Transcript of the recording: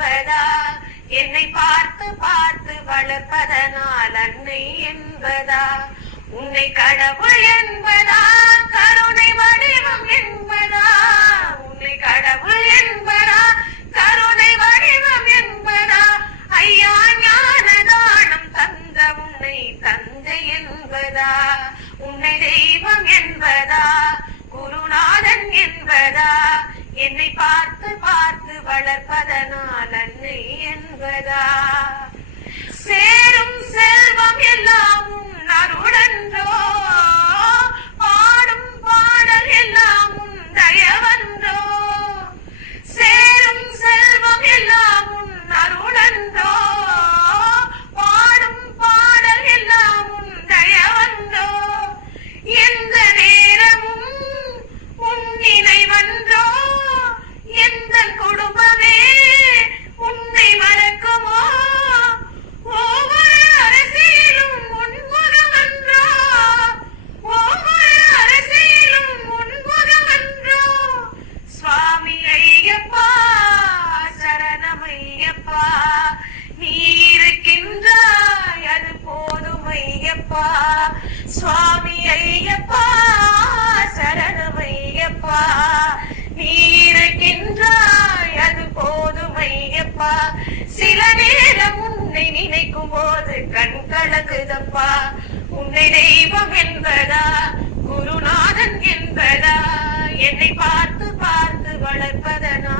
என்பதா, என்னை பார்த்து பார்த்து வளர்ப்பதனால் அன்னை என்பதா, உன்னை கடவுள் என்பதா, கருணை வடிவம் என்பதா, உன்னை கடவுள் என்பதா, கருணை வடிவம் என்பதா, ஐயா ஞான தானம் தந்த உன்னை தந்தை என்பதா, உன்னை தெய்வம் என்பதா, குருநாதன் என்பதா, என்னை பார்த்து பார்த்து வளர்ப்பதனால் அன்னை என்பதா, சேரும் செல்வம் எல்லாம் உன் அருளன்றோ, பாடும் பாடல் எல்லாம் உன் தயவன்றோ, சேரும் செல்வம் எல்லாம் உன் அருளன்றோ, பாடும் பாடல் எல்லாம் உன் தயவன்றோ, எந்த நேரமும் உன் நினைவன்றோ, எந்த குடும்பமே உன்னை மறக்குமோ, ஒவ்வொரு அரசியலும் உன்முகமன்றோ, ஒவ்வொரு அரசியலும் உன்முகமன்றோ, சுவாமி ஐயப்பா சரணம் ஐயப்பா, நீ இருக்கின்றாய் அது போதும் ஐயப்பா, சுவாமி ஐயப்பா சரணம் ஐயப்பா, நீ இருக்கின்றாய் அது போதும் ஐயப்பா, சில நேரம் உன்னை நினைக்கும் போது கண் கலங்குதப்பா, உன்னை தெய்வம் என்பதா, குருநாதன் என்பதா, என்னை பார்த்து பார்த்து வளர்ப்பதனா